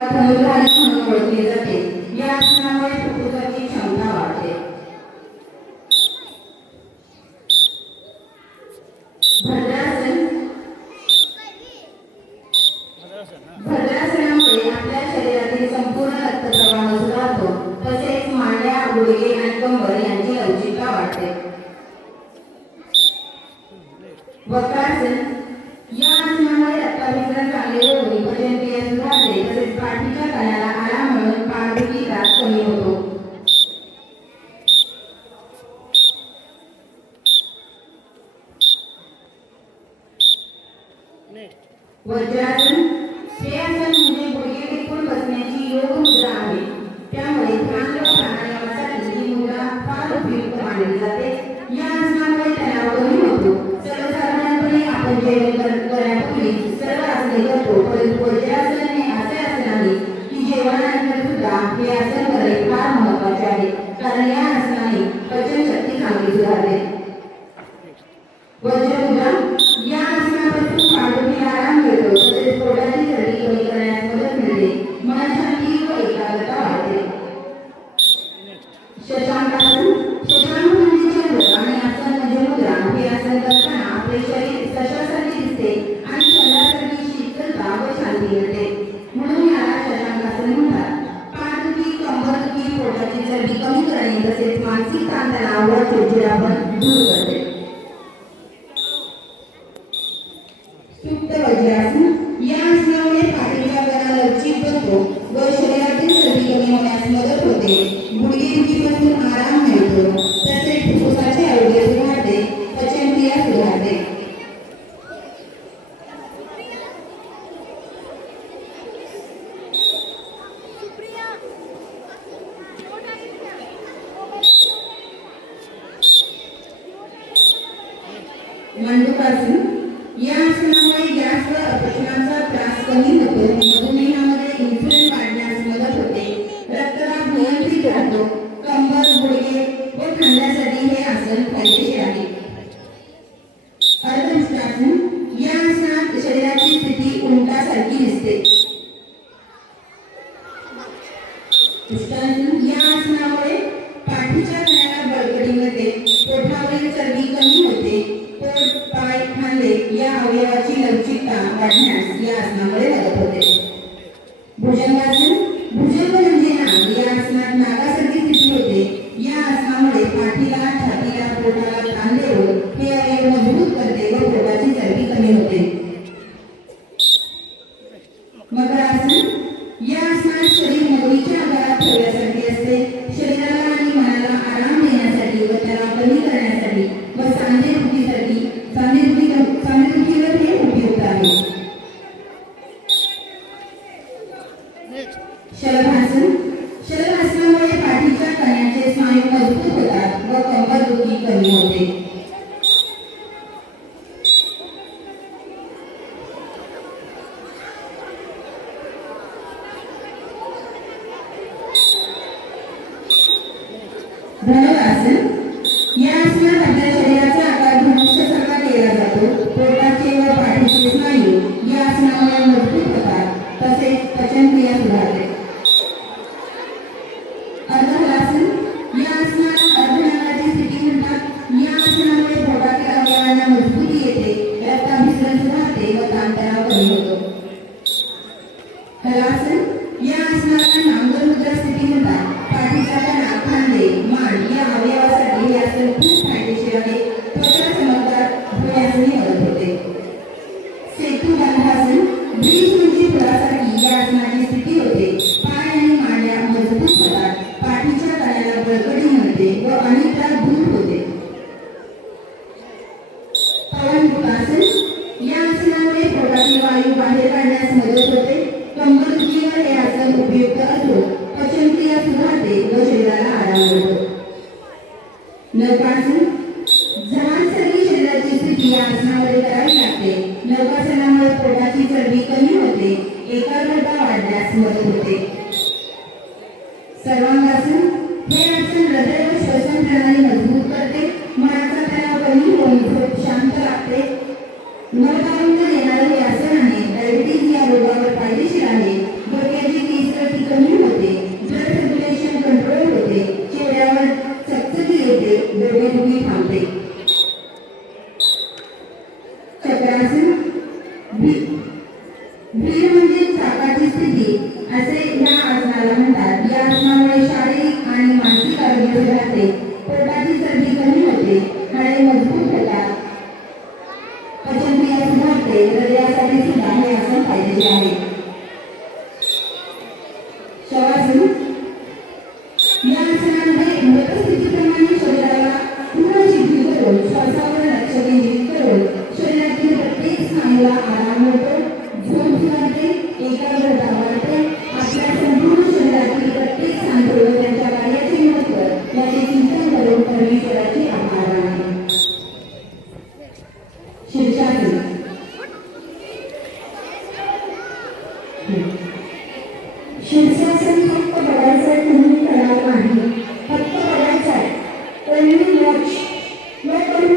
धनुर्धारी म्हणून ओळखले जाते. या आसनामुळे फुफ्फुसाची क्षमता वाढते. भद्रासन. भद्रासनामुळे आपल्या शरीरातील संपूर्ण रक्तप्रवाह सुधारतो. तसेच मांड्या, गुडघे आणि कंबर यांची लवचिकता वाढते. वक्रासन. या आसनामुळे रक्ताभिसरण चांगले होऊन पचनक्रिया सुधारते. तसेच पाठीच्या कण्याला आराम मिळून पाठदुखी त्रास कमी होतो. वज्रासन. हे आसन म्हणजे गुडघे टेकून बसण्याची योग मुद्रा आहे. त्यामुळे ध्यान व प्राणायामासाठी ही मुद्रा फार उपयुक्त मानली जाते. या आसनामुळे तणाव कमी होतो. सर्वसाधारणपणे आपण जेवण करण्यापूर्वी सर्व आसने करतो, परंतु वज्रासन हे असे आसन आहे की जेवणानंतर सुद्धा हे आसन करणे फार महत्त्वाचे आहे, कारण या आसनाने पचनशक्ती चांगली सुधारते. वज्रमुद्रा. या आसनापासून पाठदुखीला आराम मिळतो. तसेच पोटाची चरबी कमी करण्यास मदत मिळते. मनशांती व एकाग्रता वाढते. शशांकासन. शशांक म्हणजे चंद्र आणि आसन म्हणजे मुद्रा. हे आसन करताना आपले शरीर सशासारखे दिसते आणि शरीरासाठी शीतलता व शांती मिळते, म्हणून याला शशांकासन म्हणतात. पाठदुखी, कंबरदुखी, पोटाची चरबी कमी करणे तसेच मानसिक ताणतणाव व चिडचिडापण दूर करते. सुप्त वज्रासन. या आसनामुळे पाठीचा कणा लवचिक बनतो व शरीरातील चरबी कमी होण्यास मदत होते. गुडघेदुखीपासून आराम मिळतो. तसेच फुफ्फुसाचे आरोग्य सुधारते. पचनक्रिया सुधारते. मंडूकासन. या आसनामुळे गॅस व अपचनाचा त्रास कमी होतो. मधुमेहामध्ये इन्सुलिन वाढण्यास मदत होते. रक्तदाब नियंत्रित राहतो. कंबर, गुडघे व खांद्यासाठी हे आसन फायदेशीर आहे. अर्धउष्टासन. या आसनात शरीराची स्थिती उंटासारखी दिसते. उष्टासन. या आसनामुळे पाठीच्या कण्याला बळकटी मिळते. पोटावरील चरबी कमी होते. पोट, पाय, खांदे या अवयवाची लवचिकता वाढण्यास या आसनामुळे मदत होते. भुजंगासन. भुजंग म्हणजे नाग. या आसनात नागासारखी स्थिती होते. या आसनामुळे पाठीला, छातीला, पोटाला ताण देऊन हे अवयव मजबूत करते व पोटाची चरबी कमी होते. मकरासन. या आसनात शरीर मगरीच्या आकारात ठेवल्यासारखे असते. शरीराला आणि मनाला आराम देण्यासाठी व तणाव कमी करण्यासाठी व सांधेदुखीवर हे उपयुक्त आहे. शलभासन. शलभासनामुळे पाठीच्या कण्याचे स्नायू मजबूत होतात व कंबरदुखी कमी होते. धनुरासन. या आसनात आपल्या शरीराचा आकार धनुष्यासारखा केला जातो. पोटाचे व पाठीचे स्नायू या आसनामुळे मजबूत होतात. तसेच पचनक्रिया सुधारते. अर्धहलासन. या आसनाला अर्धनागाची स्थिती म्हणतात. या आसनामुळे पोटातील अवयवांना मजबूती येते, रक्ताभिसरण सुधारते व ताणतणाव कमी होतो. हलासन. या आसनाला नांगर मुद्रा स्थिती म्हणतात. पाठीचा कणा, खांदे, मान या अवयवासाठी हे आसन खूप फायदेशीर आहे. त्वचा चमकदार होण्यासही मदत होते. सेतुबंधासन. ब्रीज म्हणजे पुलासारखी या आसनाची स्थिती होते. पाय आणि मांड्या मजबूत होतात. पाठीच्या कण्याला बळकटी मिळते व अनेक त्रास दूर होते. पवनमुक्तासन. या आसनामुळे पोटातील वायू बाहेर काढण्यास मदत होते. कंबरदुखीवर हे आसन उपयुक्त असून पचनक्रिया सुधारते व शरीराला आराम मिळतो. नौकासन. जहाजासारखी शरीराची स्थिती या आसनामध्ये करावी लागते. नौकासनामुळे पोटाची चरबी कमी होते. एकाग्रता वाढण्यास मदत होते. सर्वांगासन. हे आसन हृदय व श्वसन प्रणाली मजबूत करते. मनाचा तणाव कमी होऊन झोप शांत लागते. नवतारुण्य देणारे हे आसन आहे. डायबिटीज या रोगावर फायदेशीर आहे. डोक्याची असे या आसनाला म्हणतात. या आसनामुळे शारीरिक आणि मानसिक आरोग्य सुधारते, पोटाची चरबी कमी होते, हाडे मजबूत होतात, पचनक्रिया सुधारते, हृदयासाठी सुद्धा हे आसन फायदेशीर आहे. शवासन या आसनामध्ये मृतस्थितीप्रमाणे शरीराला पूर्ण शिथिल करून श्वासावर लक्ष केंद्रित करून शरीरातील प्रत्येक स्नायूला आराम मिळतो, झोप सुधारते, एकाग्रता वाढते, आपल्या संपूर्ण शरीरातील प्रत्येक स्नायूवर त्यांच्या कार्याचे महत्त्व याचे चिंतन करून परमेश्वराची आभार मानणे. शीर्षासन शीर्षासन फक्त बघायचं तुम्ही करणार नाही, फक्त बघायचं आहे. पहिली लक्ष या करून